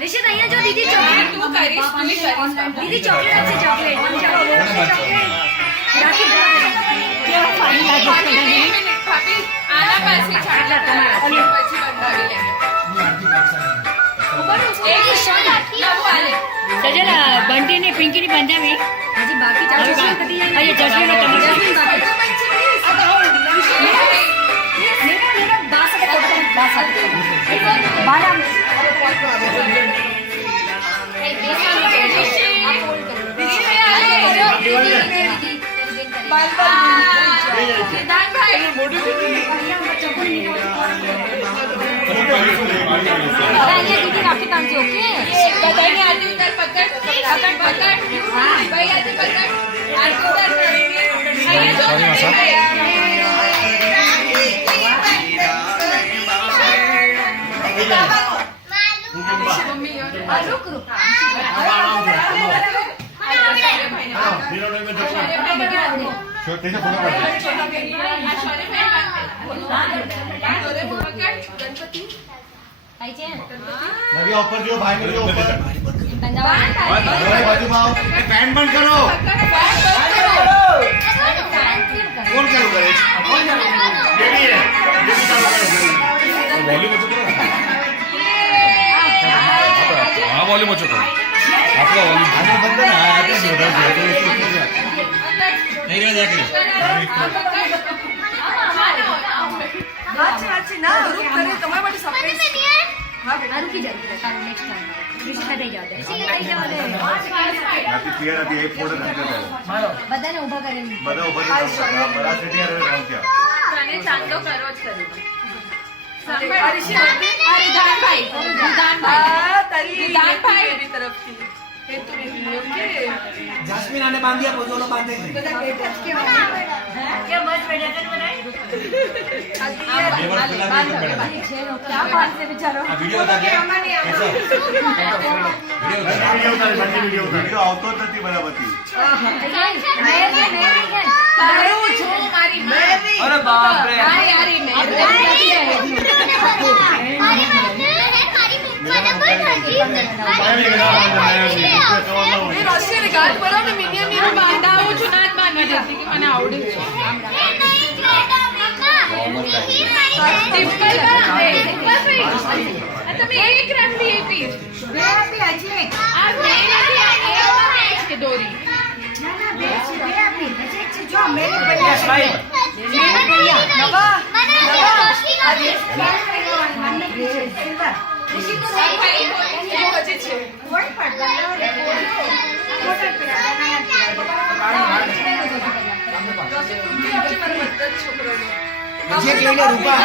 ऋषित અહીંયા જો દીદી ચોકલેટ તું કરીશ દીદી ચોકલેટ આપશે ચોકલેટ રાખી કેવા ફાઇન લાગે ભાભી આના પાસે ચાટલા તમારા પછી બંધાવી લેંગે ઉપર એક શોટ આખી આવો આલે સજલા બંટી ને પિંકી ની બંધાવી હજી બાકી ચાલુ છે અહીંયા જસ્મીન ને તમારી બારા दीदी राखी बांधती ओके बताइए आरती उधर पकड़ पकड़ पकड़ हां भाई आरती पकड़ आरती उधर आइए जो रुक रुक नवी ऑफर जो भाई ने जो ऑफर बाजू में आओ फैन बंद करो कौन चालू करे ये भी है वॉल्यूम ओछो करो हां वॉल्यूम ओछो करो आपका वॉल्यूम आने बंद ना आते नहीं रहा देख अच्छी ना रुक करे तुम्हारे बड़ी सरप्राइज हां रुकी जा नेक्स्ट टाइम ऋषि में नहीं जाते नहीं जाते बाकी क्लियर आती है फोटो रखते हैं बधाने ઊભા કરે બધા ઊભા કરે બડા સિટી રે કામ क्या તને ચાંદલો કરો જ કર્યું રિધાન ભાઈ તારી રિધાન ભાઈ ની તરફથી હેતુ ની ઓકે જાસ્મીન આને બાંધ્યા પોજોલો બાંધે છે બધા બેઠા કે કે મસ્ત પેડેટન બનાઈ क्या बात है बेचारो वीडियो उतार वीडियो આવતો જ નથી બરાબરથી અરે બાપ રે ગાંઠ બરાબર મિનિયન ની બાંધાવું છું ના જ માનવા દેતી કે મને આવડે છે તમે એક રાખી એ પીસ બે આપી આજે આ બે નથી આ એક કે દોરી ના ના બે છે બે આપી છે જો મેરે પૈયા ભાઈ મેરે પૈયા નવા નવા આજે મને સિલ્વર ऋषि को नहीं भाई वो अच्छे छे कोई पड़ता है मोटर पे જે લઈને રૂપા